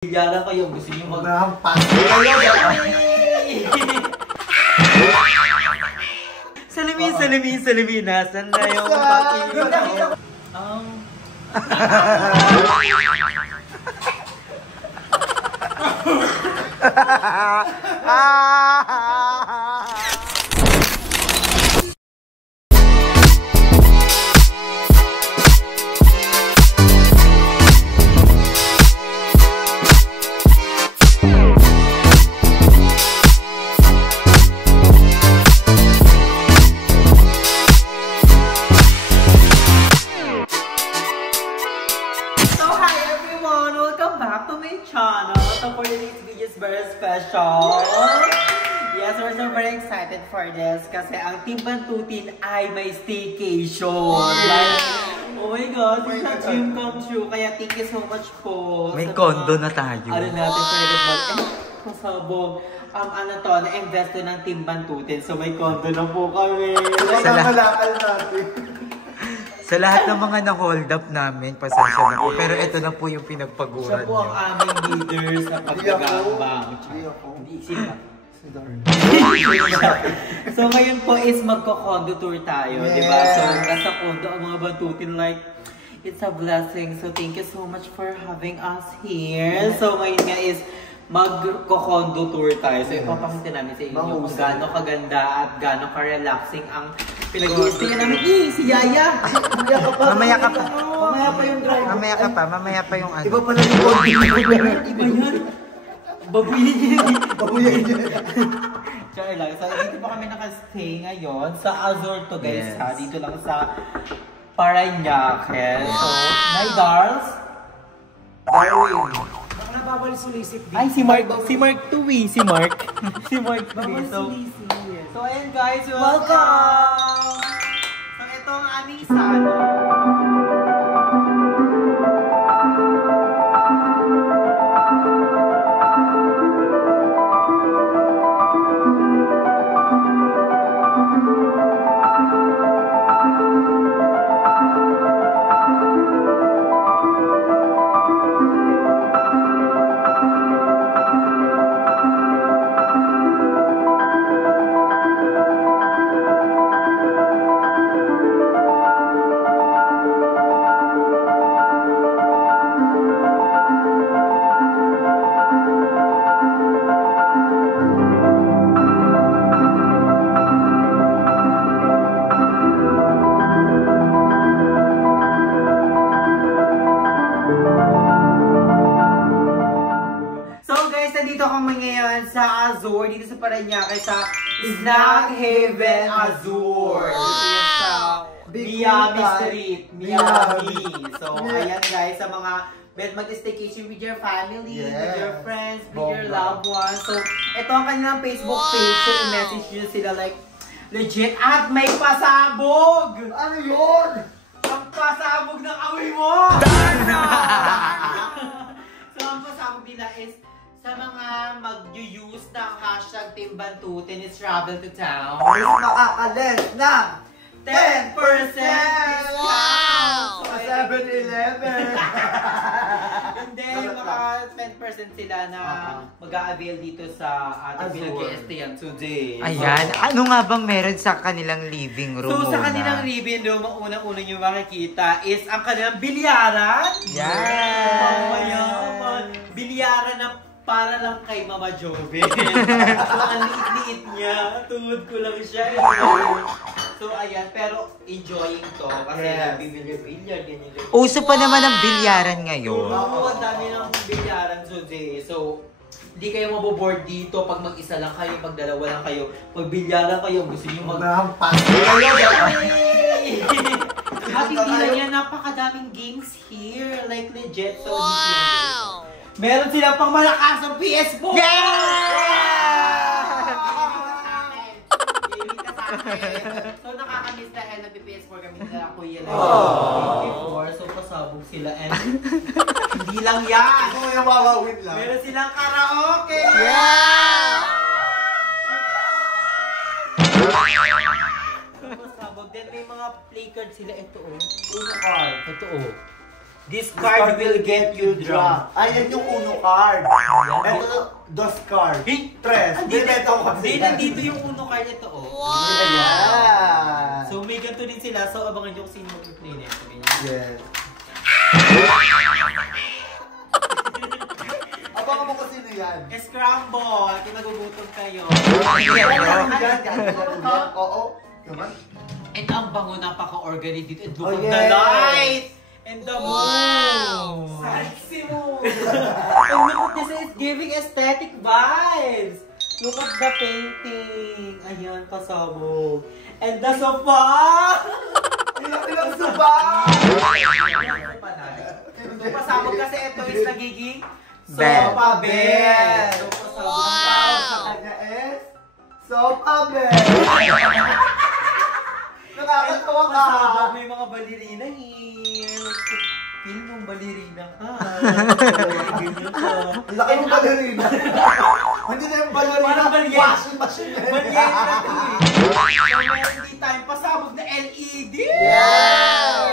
Bilyara kayo, gusto niyo magrampas. Salamin, nasan na yung pag-ibig? For today's video is very special. Yes, we're so very excited for this kasi ang Team Bantutin ay may staycation. Like, oh my God, it's a dream come true. Kaya thank you so much po. May condo na tayo. Ano natin for this month. Pasabog. Ano to, na-invest ng Team Bantutin. So may condo na po kami. Malakal natin. Sa lahat ng mga na-hold up namin, pasensya na po. Pero ito na po yung pinagpaguran niyo. Siya po ang aming leader sa pagkagambang. Hindi, sino? So ngayon po is magko-condo tour tayo, yes. Diba? So nasa condo ang mga Bantutin, like, it's a blessing. So thank you so much for having us here. So ngayon nga is magko-condo tour tayo. So ipapakita namin sa inyo kung gaano kaganda at gaano ka-relaxing ang pinag-i-stay namin. Si Yaya! Mamaya ka pa. Mamaya pa yung driver. Mamaya pa yung ano. Iba pala yung condo. Iba yun. Babuyin yun. Babuyin yun. Char lang. So dito pa kami nakastay ngayon sa Azure to guys, yes. Ha? Dito lang sa Parañaque. So, hi girls! Darwin! Bawal sulisit dito. Ay, si Mark 2 eh. Si Mark 2. So, ayan guys, welcome! So, ito ang aming salon. Sa Azure, dito sa Parañaque, sa Snack Haven Azure. Wow! Miami Street, Miami. So, ayan guys, sa mga mag-staycation with your family, yes. With your friends, with your loved ones. So, ito ang kanilang Facebook page. So, i-message nyo sila like, legit. At may pasabog! Ano yun? Ang pasabog ng amoy mo! So, ang pasabog nila is sa mga mag-use ng hashtag Team Bantutin is travel to town. Is makakalis ng 10% discount! Sa 7-Eleven! Hindi, maka 10% sila na mag-a-avail dito sa ating pinag-i-stayan today. Ayan, ano nga bang meron sa kanilang living room? So, sa kanilang living room, ang unang-una nyo makikita is ang kanilang bilyaran. Yan! Bilyaran na para lang kay Mama Joven. So, ang liit-liit niya. Tuhod ko lang siya. So, ayan. Pero, enjoying to. Kasi nagbibilyar-bilyar. Uso pa naman ang bilyaran ngayon. Oo, ang dami ng bilyaran today. So, hindi kayo maboboard dito pag mag-isa lang kayo, pag dalawa lang kayo. Pag bilyaran kayo, gusto nyo magrampas. At hindi lang yan, napakadaming games here. Like, legit. So, wow! Meron sila pang malakas ng PS4! Yeah! So, nakakamiss dahil nag-PS4 kami nila Kuya before. So, pasabog sila and hindi lang yan! Ito yung wawawin lang. Meron silang karaoke! Yeah! So, pasabog. Then, may mga play cards sila. Ito, oh. Uno card. Ito, oh. This card will get you drunk. Ayan yung uno card. Ito, dos card. Tres. Hindi, nandito yung uno card ito, oh. Ayan. So, may ganito din sila. So, abangan nyo kung sino mag-play nito. Yes. Abangan mo kung sino yan. Scramble! Kung nagugutom kayo. Oo. Naman. And ang bango, napaka-organic dito. And look Oh, at the yes. light! And the moon! Sexy mo! And look at this, it's giving aesthetic vibes! Look at the painting! Ayan, pasabog. And the sofa! Ilang suba! So, pasabog kasi ito is nagiging Bed. sofa bed! So, pasabog ang tawag sa Kanya is sofa bed! Nakakatawa ka! pasabog, may mga balerina here. Feel mong balerina ka. Ganyan ka. Ang laki ng balerina! Hindi na yung balerina! Parang balyen. Washing machine na yun. Balyen na ito eh. So, meron din tayong pasabog na LED! Yes!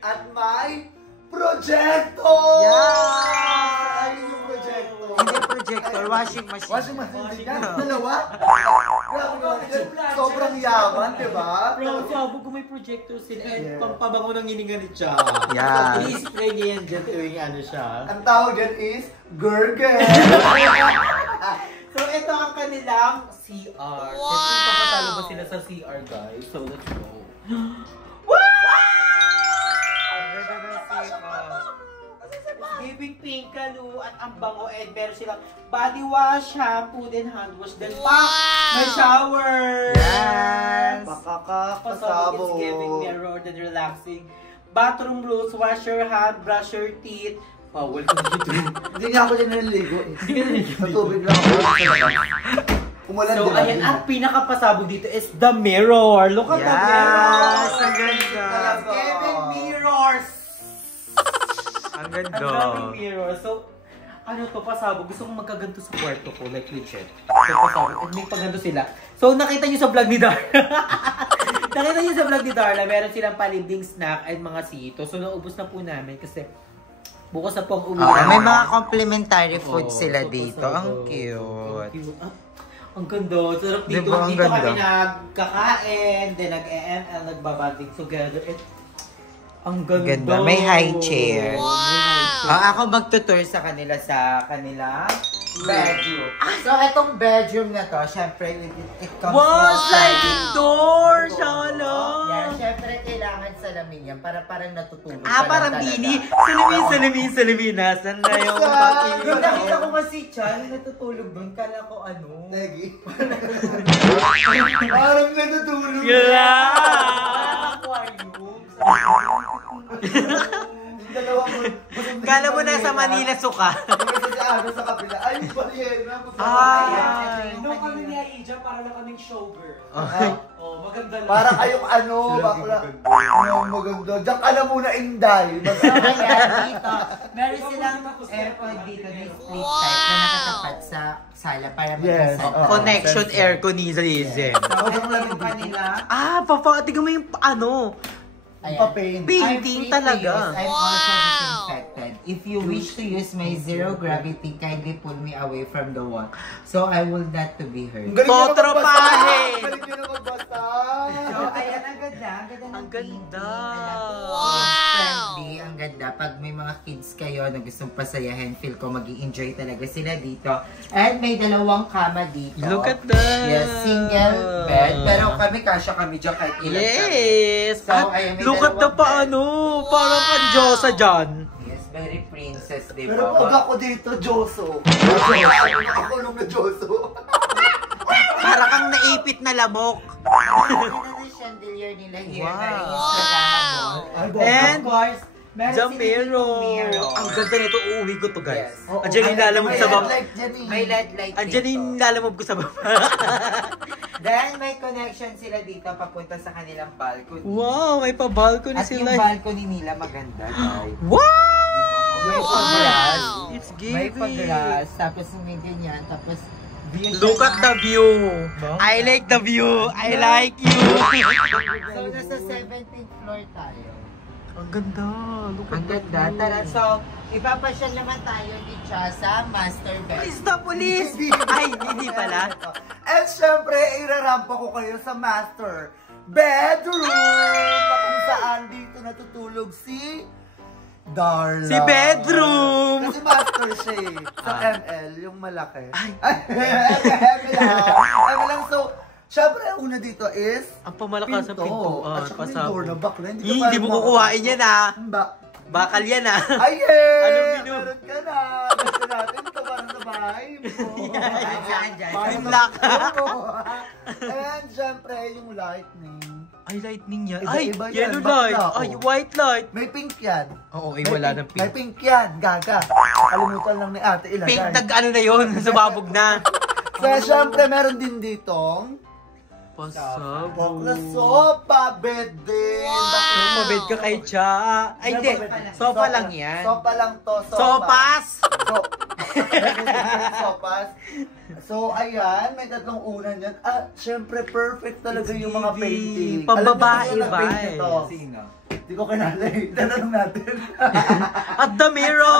At may projector! Yeah! Ano yung projector? Hindi projector, washing machine. Washing machine din yan? machine. Dalawa? Grabe naman yan. Sobrang yaman, di ba? Bro, sabog ko may projector sila. And Yeah. pampabango ng hininga ni Cha. Yeah. I-spray niya yan dyan tuwing ano siya. Ang tawag dyan is Gurgen! So, ito ang kanilang CR. Wow! Ito papatalo ba sila sa CR, guys? So, let's go. Giving Pinkalu at ang bango, and meron silang body wash, shampoo, then hand wash, then may shower! Yes! Pasabog, it's giving mirror, then relaxing. Bathroom rules, wash your hand, brush your teeth. Oh, welcome dito. Hindi nga ako din naliligo eh. Sa tubig lang ako. Umulan So, din ako. ayan, at pinakapasabog dito is the mirror. Look at the mirror! Yes! Ang ganda! It's giving mirrors! Ang Ang ganda! daming mirror. So, ano to, pasabog. Gusto kong magkaganto sa kwarto ko, like legit. So, pasabog. And may paganto sila. So, nakita niyo sa vlog ni Darla. Nakita niyo sa vlog ni Darla, meron silang palibing snack at mga sito. So, naubos na po namin kasi bukas na po ang uwi. May mga complimentary food Oo, sila so dito. pasabog. Ang cute. Ang cute. Ah, ang ganda. Sarap dito. Diba, ang Dito ganda? kami nagkakain, then nag-EML, nagbabanding together. Ang ganda. Ganda. May high chair. Wow! May high chair. Ako magtutour sa kanila sa kanila bedroom. So, itong bedroom na to, syempre, it comes Wow! with a Sliding door! Shala! Yan, syempre, kailangan salamin yan para parang natutulog Ah, ka parang lang talaga. bini. Salamin. Nasaan na yung Saan? pag-iwan? Yung nakita ko kasi Chan, natutulog doon, kala ko ano. Negi. Parang natutulog. Yeah! Yung dalawa ko. Kala mo nasa Manila suka. Sa kabila. Ay, yung balyena. Nung kami ni Aija, para lang kaming showgirl. Oh, maganda lang. Para kayong ano, bakla. Ano, maganda. Diyan ka na muna, Inday. Kaya dito, meron silang aircon dito na split type na nakatapat sa sala para Yes. mag-sala. Connection air conditionism. So, ito yung kanila. Ah, tignan mo yung ano. Ang papain. Painting talaga. I'm also disinfected. If you wish to use my zero gravity, kindly pull me away from the wall. So I will not to be hurt. Galing nyo na Totropahe! magbasa! Galing nyo na magbasa! So, ayan, ang ganda. Ang ganda ng Ang ganda. painting. Kids-friendly. Ang ganda. Pag may mga kids kayo na gustong pasayahin, feel ko mag-i-enjoy talaga sila dito. And may dalawang kama dito. Look at that. Yes, single bed. Pero kami, kasya kami dyan kahit ilan kami. Yes! So, At ayan, may look at the dalawang paano. Parang kang Diyosa dyan. Yes, very princess, di Pero ba? pag ako dito, Joso. Nakakulong na Joso. Parang kang naipit na lamok. Ang ganda ng chandelier nila here. Wow. Very Instagrammable. And of course, meron the sila mirror. ditong mirror. Ang ganda nito. Uuwi ko to, guys. Yes. Andiyan yung lalamog sa baba. May LED light Andiyan dito. yung lalamog ko sa baba. Then, may connection sila dito papunta sa kanilang balcony. Wow, may pa-balcony At yung sila. balcony nila maganda, guys. Wow! May pag-grass. It's May giving. pag-grass. Tapos may ganyan. Tapos, view Look siya at the view. I like the view. I like you. So, nasa 17th floor tayo. Ang ganda. Ang ganda. Tara, so, ipapasyal naman tayo ni Cha sa master Police bedroom. na police! Ay, hindi pala. And syempre, irarampa ko kayo sa master bedroom na kung saan dito natutulog si Darla. Si bedroom! Kasi master siya eh. Sa ML, yung malaki. Ay. ML lang. So, syempre, ang una dito is Ang pamalakas sa pintuan. At saka may door na bakla. Hindi mo kukuhain yan ah. Bakal yan ah. Ay, yeah! Aluminum. Meron ka na. Gusto natin ito para sa bahay mo. Andyan. Yung lock. And syempre, yung lightning. Ay, lightning yan. Ay, Iba-iba yan. yellow Bakla, light. oh. Ay, white light. May pink yan. Oo, ay wala ng May pink. pink yan. Gaga. Kalimutan lang ni ate ilagay. Pink nag-ano na yun, sumabog na. So, syempre, meron din ditong Pasabog. bakla sopa, bed din. Mabed ka kay Cha. Ay, hindi. Sofa lang yan. Sopa lang to. Sopas! Sopas. So, ayan, may tatlong unan yan. Ah, syempre, perfect talaga yung mga painting. Pambabae Alam niyo kung ba paint eh. ito? Sino? Hindi ko kinala eh. Tanong natin. At the mirror!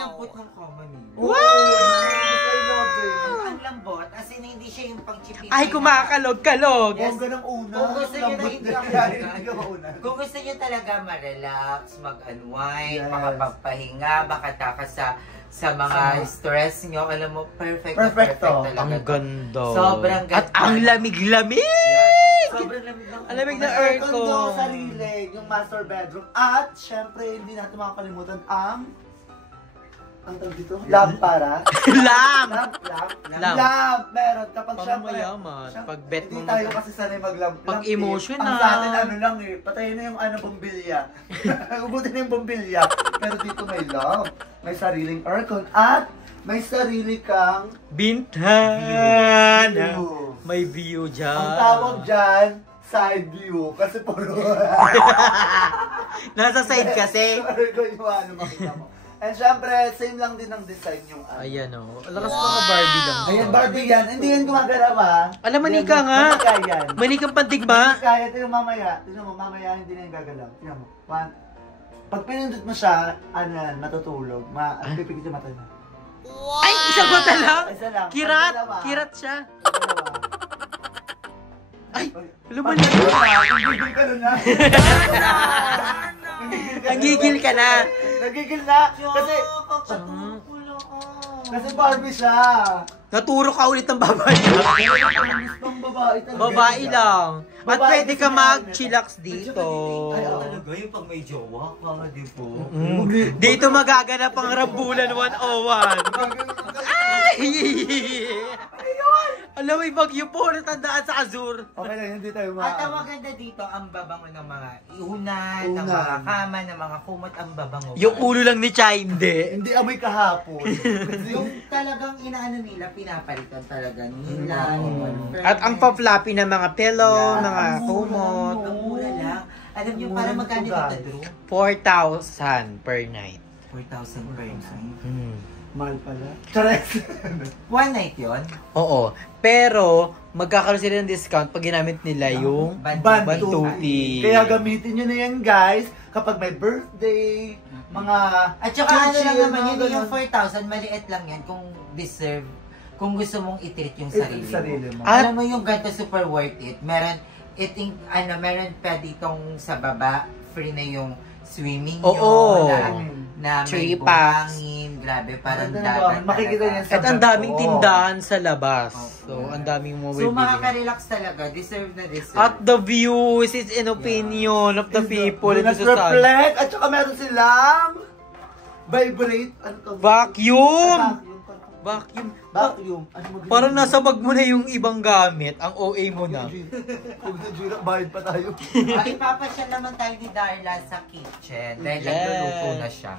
Ang put ng common eh. Wow! I love it. Ang lambot, as in hindi siya yung pang-chipin. Ay, kumakalog-kalog. Yes. Bongga ng una. Kung gusto niyo na Lambot hindi na ako yan. mauna. Hindi ka mauna. Kung gusto niyo talaga ma-relax, mag-unwind, Yes. makapagpahinga, makatakas sa mga stress niyo, alam mo, perfect na Perfect perfect to. talaga. Ang to. ganda. Sobrang ganda. At ang lamig-lamig! Sobrang lamig ng Ang lamig na May aircon. aircon sarili, yung master bedroom. At, syempre, hindi natin makakalimutan ang tawag dito? Lampara. Lamp! Lamp. Lamp. Meron. Kapag Pang syempre, mayaman. Pag bet mo hindi tayo kasi sanay mag-lamp. Pag Lamp eh. emotional. Ang sa atin ano lang eh. Patayin na yung bombilya. Ubutin na yung bombilya. Pero dito may lamp. May sariling aircon. At may sarili kang Bintana. view. May view dyan. Ang tawag dyan, side view. Kasi puro... Nasa side kasi. Aircon yung ano makita mo. And syempre, same lang din ang design yung ano. Ayan o. Lakas mo ka Barbie lang. Ayan, Barbie yan. Hindi yan gumagalaw ah. Alam, manika nga. Manika yan. Manikang pandigma. Manika, ito yung mamaya. Tignan mo, mamaya hindi na yung gagalaw. Tignan mo. One. Pag pinindot mo siya, ano yan, matutulog. Pipikit yung mata niya. Ay, isang mata lang. Isa lang. Kirat. Dalawa. Kirat siya. Dalawa. Ay, alam mo Pag na. nagigil ka na. Nagigil ka na. Nagigil na. Kasi Barbie siya. Naturo ka ulit ng babae. Pang babae talaga. Babae lang. At Babae pwede kasi ka yan. mag-chillax dito. Ay, talaga yung pag may jowa ka, di po? Dito magaganap ang Rambulan 101. Ay! Alam mo, yung bagyo po, natandaan sa Azur. Okay lang, hindi tayo At ang maganda dito, ang babango ng mga iunan, ng mga kama, ng mga kumot, ang babango. Yung ulo lang ni Cha, hindi. Hindi amoy kahapon. Yung talagang inaano nila, pinapalitan talaga nila. At ang pa-floppy ng mga pillow, Yeah. mga Ang kumot. Ang mura lang. Alam niyo, para magkano dito, Drew? 4,000 per night. 4,000 per night. Mahal pala. Chares. One night yun? Oo. Pero, magkakaroon sila ng discount pag ginamit nila yung Bantuti. Kaya gamitin nyo na yan, guys. Kapag may birthday, mga... At saka ano lang chill, naman, mga yun yung ganun. 4,000, maliit lang yan kung deserve, kung gusto mong i-treat yung sarili mo. At- Alam mo yung ganito super worth it. Meron, meron pa ditong sa baba, free na yung swimming Oo. na may 3 packs. buhangin, grabe, parang Maganda dagat ba? Makikita talaga. niya sa At ang daming Oo. tindahan sa labas. So, Oo. ang daming mo So makaka-relax talaga, deserve na deserve. At the views is an opinion of the people in the society. Nag-reflect. At saka meron silang... Vibrate. Ano to? Vacuum! Vacuum. Vacuum. Ano mag- Parang nasa bag mo na yung ibang gamit. Ang OA mo na. Bayad pa tayo. Ipapasyal naman tayo ni Darla sa kitchen dahil Yes. nagluluto na siya.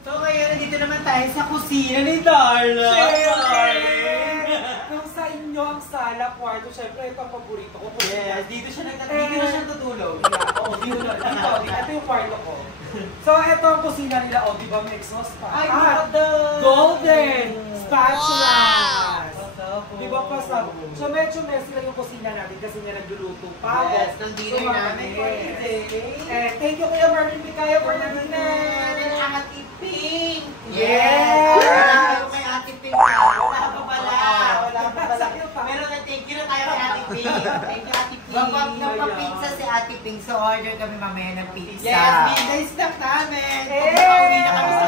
So ngayon, nandito naman tayo sa kusina ni Darla. Kung sa inyo ang sala, kwarto, syempre ito ang paborito ko. Yes, dito na siya tutulog. Oo, dito na. Dito, ito yung kwarto ko. So, ito ang kusina nila. O, di ba may exhaust pa? Ay, Ah, the golden spatula. Di ba pa sa... So medyo messy lang yung kusina natin kasi nga nagluluto pa. Yes, ng dinner namin for today. Thank you Kuya Marvin Picaya for the dinner. And Ate Pink! Yes! Wala kay Ate Pink. Wala pa pala. Wala pa pala. Pero na-thank you na tayo kay Ate Pink. Thank you Ate Pink. Nagpa-pizza si Ate Pink, so order kami mamaya ng pizza. Yes, midday snack namin! Pauwi na kami sa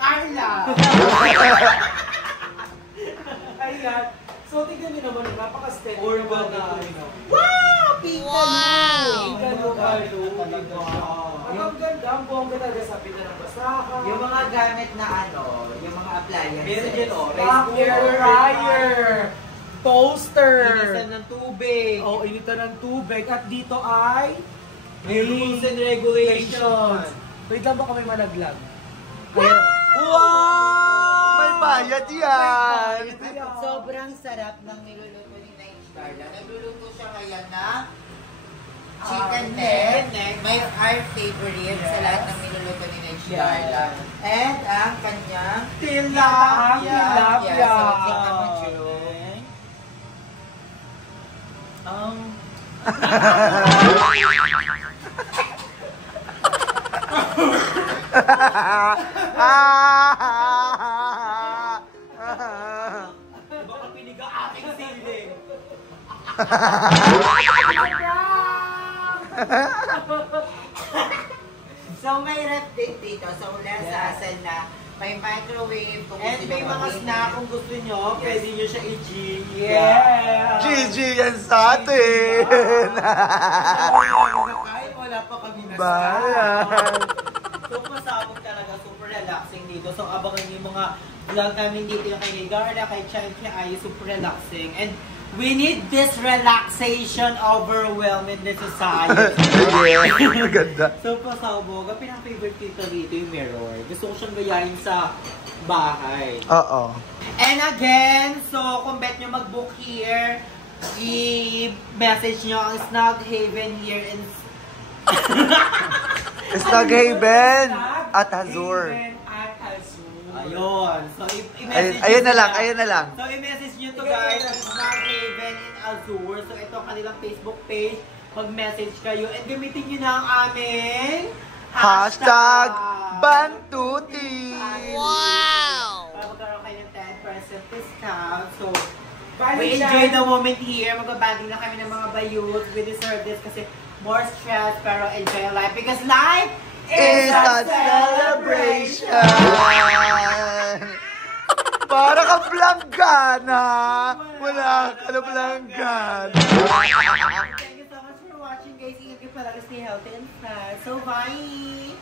Carla. Ayan. So tignan niyo naman, napaka-steady. Urban na. Wow! Pizza Pingalo-halo. At ang ganda, ang bongga talaga sa pita ng basahan. Yung mga gamit na yung mga appliances. Meron dyan, Stock air fryer. Toaster. Inisan ng tubig. Oh, initan ng tubig. At dito ay May rules and regulations. Wait lang, baka may malaglag. Wow! May bayad yan! Sobrang sarap ng niluluto ni Naich Carla. Nagluluto siya ngayon na chicken neck. May our favorite sa lahat ng niluluto ni Naich Carla. And ang kanyang Tilapia. So, tingnan mo, Ju. Baka piniga aking sili. So, may ref din dito. So, less hassle na. May microwave. Kung And may mga snack kung gusto nyo, pwede nyo siya i-gym. Yeah. GG yan sa atin! Kahit wala pa kami na Bayan! So, pasabog talaga, super relaxing dito. So, abangan nyo yung mga vlog namin dito yung kay Garda, kay Chan, kay Ay, super relaxing. And we need this relaxation overwhelming the society. Yeah, maganda. So, pasabog, ang pinaka-favorite dito yung mirror. Gusto ko siyang gayahin sa bahay. Oo. And again, so kung bet nyo mag-book here, i-message nyo ang Snug Haven here in... Snug Haven at Azur. Ayun. So, i-message Ayun na nyo lang, sila. ayun na lang. So, i-message nyo to guys ang Snug Haven in Azur. So, ito ang kanilang Facebook page. Mag-message kayo. And gamitin nyo na ang aming Hashtag Bantuti! para magkaroon kayo ng 10% discount. So, we enjoy the moment here. Magbabanding na kami ng mga bayouts. We deserve this kasi more stress pero enjoy life because life Is a celebration! Para ka blanggana! Wala ka na blanggana! Thank you so much for watching guys. Ingat kayo palagi. Stay healthy and sad. So, bye!